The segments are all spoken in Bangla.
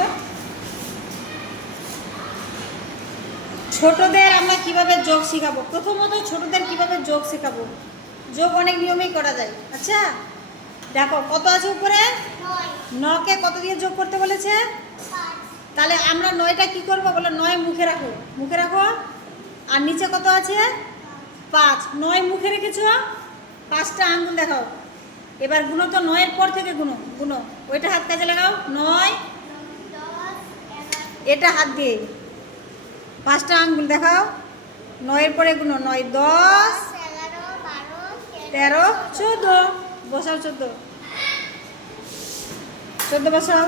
তো। ছোটদের আমরা কিভাবে যোগ শেখাবো? প্রথমত ছোটদের কিভাবে যোগ শেখাবো? যোগ অনেক নিয়মেই করা যায়। আচ্ছা দেখো কত আছে উপরে? 9কে কত দিয়ে যোগ করতে বলেছে? তাহলে আমরা 9টা কি করবো বলো? 9 মুখে রাখো, মুখে রাখো। আর নিচে কত আছে? 5। 9 মুখে রেখেছ, 5টা আঙ্গুল দেখাও। এবার গুনো তো, 9-এর পর থেকে গুনো, গুনো। ওইটা হাত কাজে লাগাও। 9, এটা হাত দিয়ে 5টা আঙ্গুল দেখাও। 9-এর পরে গুনো। 9, 10, 13, 14। বসাও 14, 14 বসাও।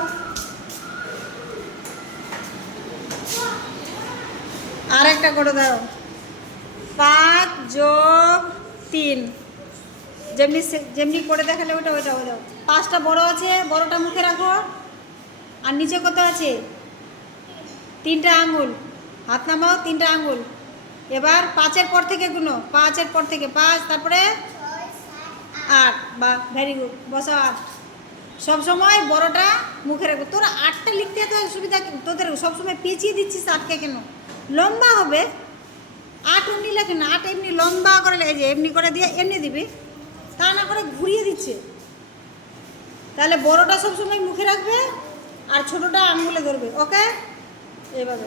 আর একটা করে দাও। 5 যোগ 3, যেমনি যেমনি করে দেখালে ওটা ওইটা হয়ে যাও। 5টা বড় আছে, বড়টা মুখে রাখো। আর নিচে কত আছে? 3টা আঙ্গুল, হাত নামাও। 3টা আঙ্গুল। এবার 5-এর পর থেকে গুনো, 5-এর পর থেকে 5, তারপরে 8। বা ভেরি গুড, বসাও 8। সবসময় বড়টা মুখে রাখবো। তোরা 8টা লিখতে তো সুবিধা, তোদের সবসময় পেঁচিয়ে দিচ্ছিস 8কে কেন? লম্বা হবে। 8 এমনি লেখে না, 8 এমনি লম্বা করে লেগে, যে এমনি করে দিয়ে এমনি দিবি, তা না করে ঘুরিয়ে দিচ্ছে। তাহলে বড়টা সবসময় মুখে রাখবে আর ছোটটা আঙুলে ধরবে। ওকে, এইভাবে।